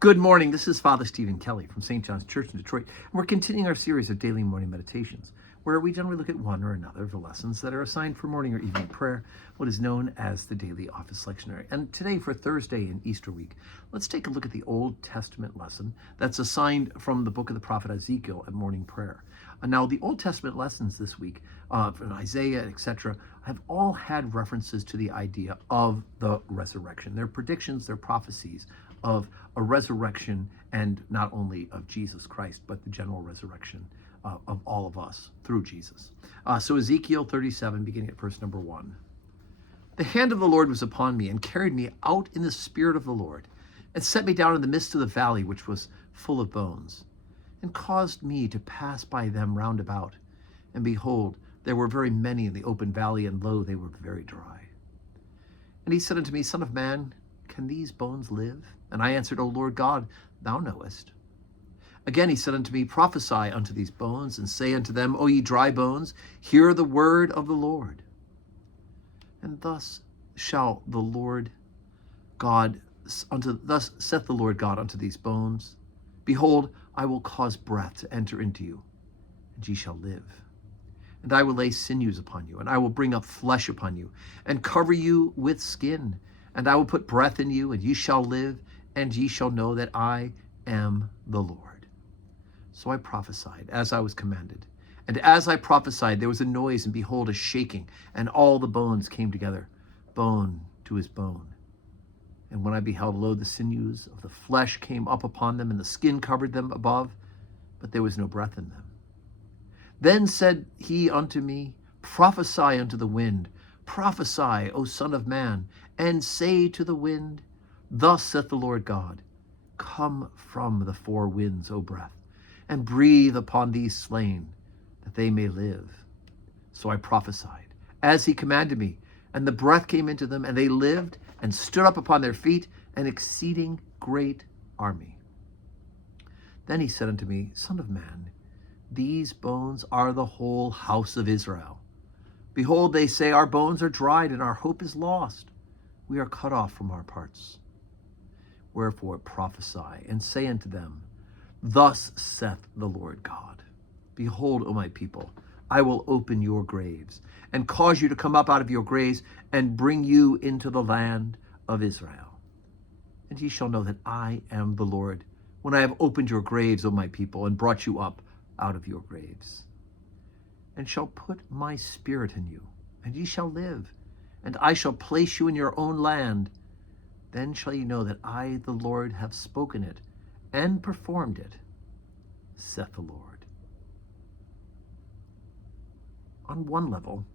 Good morning. This is Father Stephen Kelly from St. John's Church in Detroit. And we're continuing our series of daily morning meditations, where we generally look at one or another of the lessons that are assigned for morning or evening prayer, what is known as the daily office lectionary. And today, for Thursday in Easter week, let's take a look at the Old Testament lesson that's assigned from the book of the prophet Ezekiel at morning prayer. Now, the Old Testament lessons this week, from Isaiah, etc., have all had references to the idea of the resurrection. They're predictions, they're prophecies of a resurrection, and not only of Jesus Christ, but the general resurrection of all of us through Jesus. So Ezekiel 37, beginning at verse number 1. The hand of the Lord was upon me and carried me out in the spirit of the Lord and set me down in the midst of the valley, which was full of bones, and caused me to pass by them round about. And behold, there were very many in the open valley, and lo, they were very dry. And he said unto me, Son of man, can these bones live? And I answered, O Lord God, thou knowest. Again he said unto me, Prophesy unto these bones, and say unto them, O ye dry bones, hear the word of the Lord. And thus shall the Lord God thus saith the Lord God unto these bones, Behold, I will cause breath to enter into you, and ye shall live. And I will lay sinews upon you, and I will bring up flesh upon you, and cover you with skin. And I will put breath in you, and ye shall live, and ye shall know that I am the Lord. So I prophesied as I was commanded. And as I prophesied, there was a noise, and behold, a shaking, and all the bones came together, bone to his bone. And when I beheld, lo, the sinews of the flesh came up upon them, and the skin covered them above, but there was no breath in them. Then said he unto me, Prophesy unto the wind, prophesy, O Son of Man, and say to the wind, Thus saith the Lord God, Come from the four winds, O breath, and breathe upon these slain, that they may live. So I prophesied, as he commanded me, and the breath came into them, and they lived, and stood up upon their feet, an exceeding great army. Then he said unto me, Son of man, these bones are the whole house of Israel. Behold, they say, Our bones are dried, and our hope is lost. We are cut off from our parts. Wherefore prophesy, and say unto them, Thus saith the Lord God, Behold, O my people, I will open your graves, and cause you to come up out of your graves, and bring you into the land of Israel. And ye shall know that I am the Lord, when I have opened your graves, O my people, and brought you up out of your graves. And shall put my spirit in you, and ye shall live, and I shall place you in your own land. Then shall ye know that I, the Lord, have spoken it, and performed it, saith the Lord. On one level,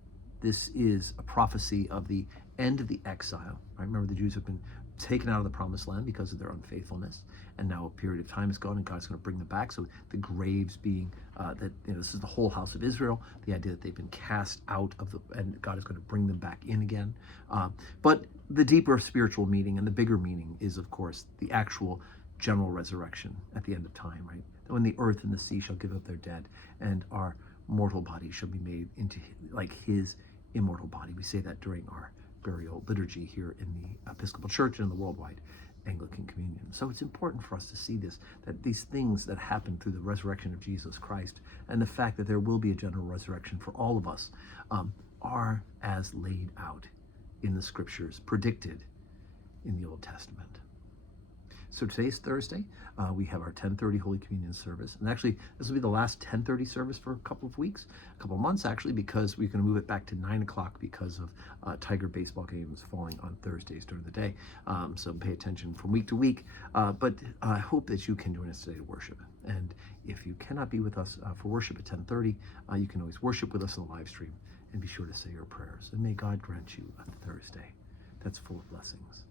this is a prophecy of the end of the exile. I remember the Jews have been taken out of the promised land because of their unfaithfulness, and now a period of time is gone, and God's going to bring them back. So the graves being this is the whole house of Israel. The idea that they've been cast out of and God is going to bring them back in again. But the deeper spiritual meaning and the bigger meaning is, of course, the actual general resurrection at the end of time, right? When the earth and the sea shall give up their dead, and our mortal body shall be made into like his immortal body. We say that during our burial liturgy here in the Episcopal Church and in the worldwide Anglican Communion. So it's important for us to see this, that these things that happen through the resurrection of Jesus Christ and the fact that there will be a general resurrection for all of us are as laid out in the scriptures, predicted in the Old Testament. So today's Thursday. We have our 10:30 Holy Communion service. And actually, this will be the last 10:30 service for a couple of weeks, a couple of months actually, because we're going to move it back to 9 o'clock because of Tiger baseball games falling on Thursdays during the day. So pay attention from week to week. But I hope that you can join us today to worship. And if you cannot be with us for worship at 10:30, you can always worship with us on the live stream. And be sure to say your prayers. And may God grant you a Thursday that's full of blessings.